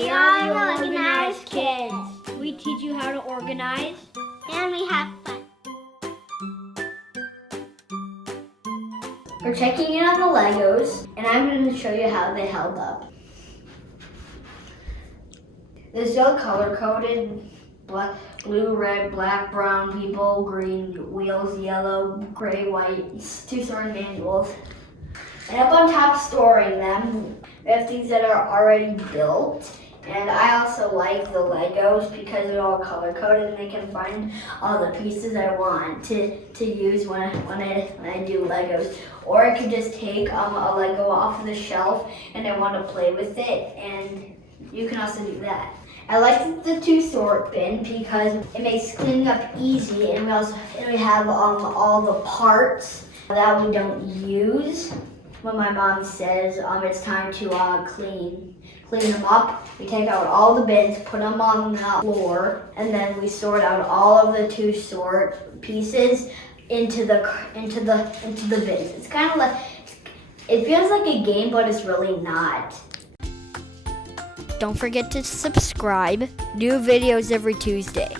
We are the organized kids. We teach you how to organize. And we have fun. We're checking in on the Legos, and I'm going to show you how they held up. They're still color-coded. Black, blue, red, black, brown, people, green, wheels, yellow, gray, white, two-story manuals. And up on top, storing them, we have things that are already built. And I also like the Legos because they're all color-coded and they can find all the pieces I want to use when I do Legos. Or I could just take a Lego off the shelf and I want to play with it, and you can also do that. I like the two-sort bin because it makes cleaning up easy, and we have all the parts that we don't use. When my mom says it's time to clean them up, we take out all the bins, put them on the floor, and then we sort out all of the two-sort pieces into the bins. It's kind of like, it feels like a game, but it's really not. Don't forget to subscribe. New videos every Tuesday.